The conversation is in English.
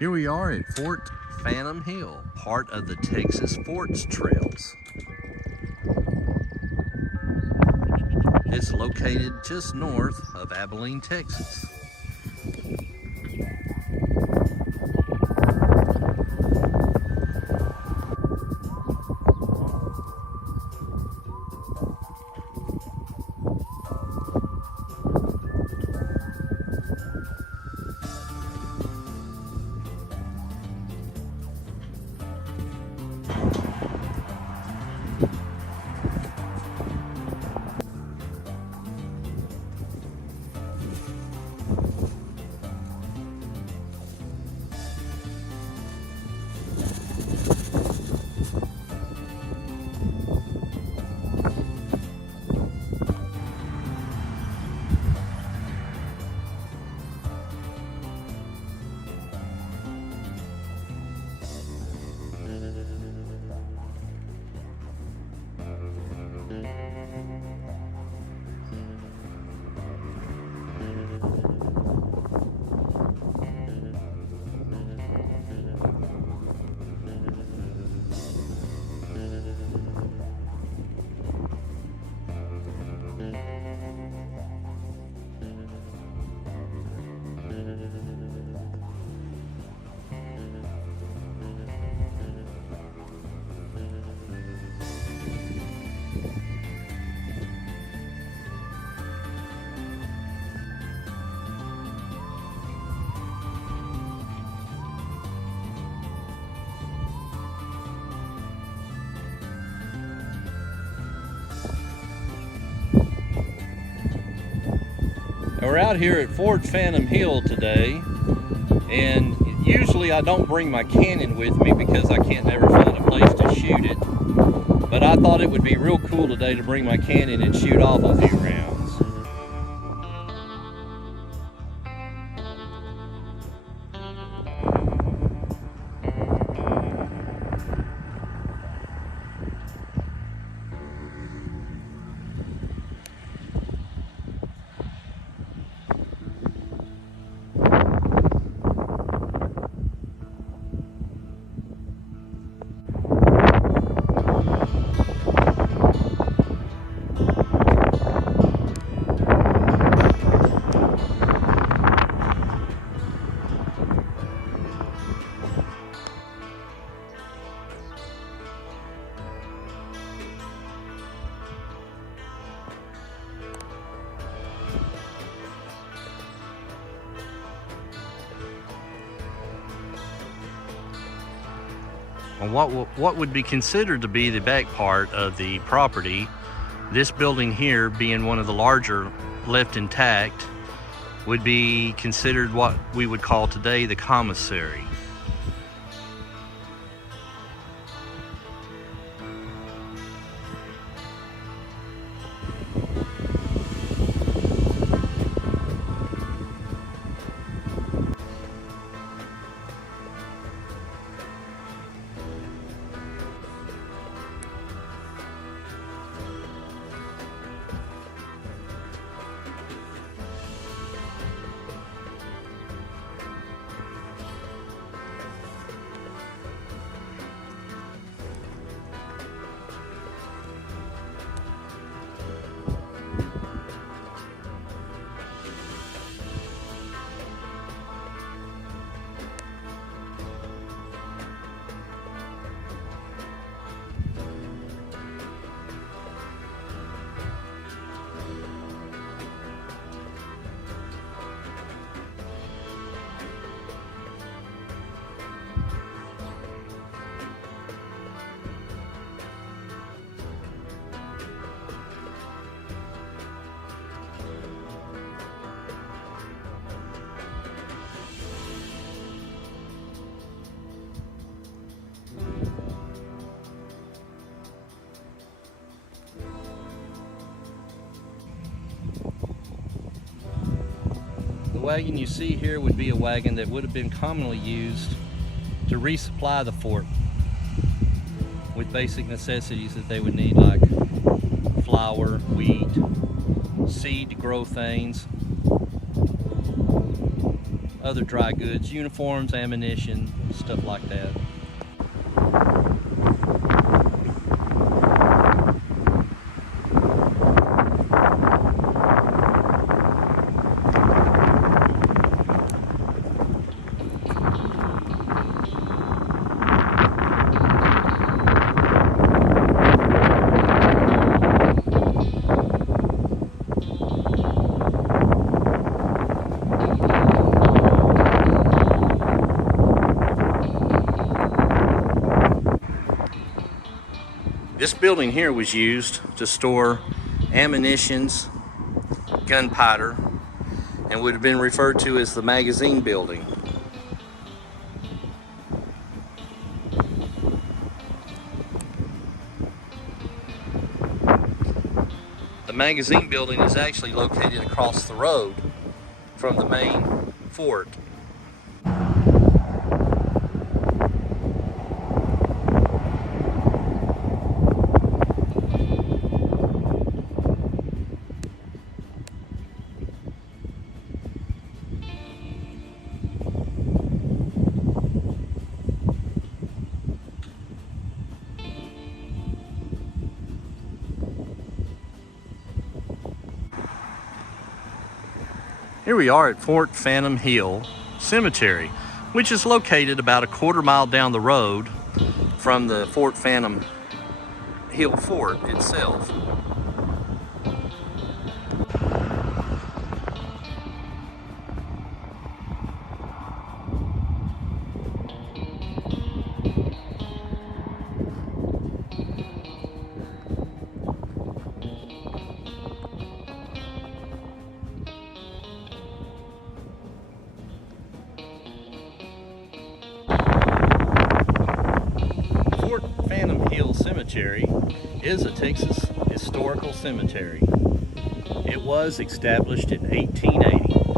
Here we are at Fort Phantom Hill, part of the Texas Forts Trails. It's located just north of Abilene, Texas. We're out here at Fort Phantom Hill today, and usually I don't bring my cannon with me because I can't never find a place to shoot it, but I thought it would be real cool today to bring my cannon and shoot off a few rounds. On what would be considered to be the back part of the property, this building here being one of the larger left intact, would be considered what we would call today the commissary. The wagon you see here would be a wagon that would have been commonly used to resupply the fort with basic necessities that they would need, like flour, wheat, seed to grow things. other dry goods, uniforms, ammunition, stuff like that. This building here was used to store ammunitions, gunpowder, and would have been referred to as the magazine building. The magazine building is actually located across the road from the main fort. Here we are at Fort Phantom Hill Cemetery, which is located about a quarter-mile down the road from the Fort Phantom Hill Fort itself. Fort Phantom Hill Cemetery is a Texas historical cemetery. It was established in 1880.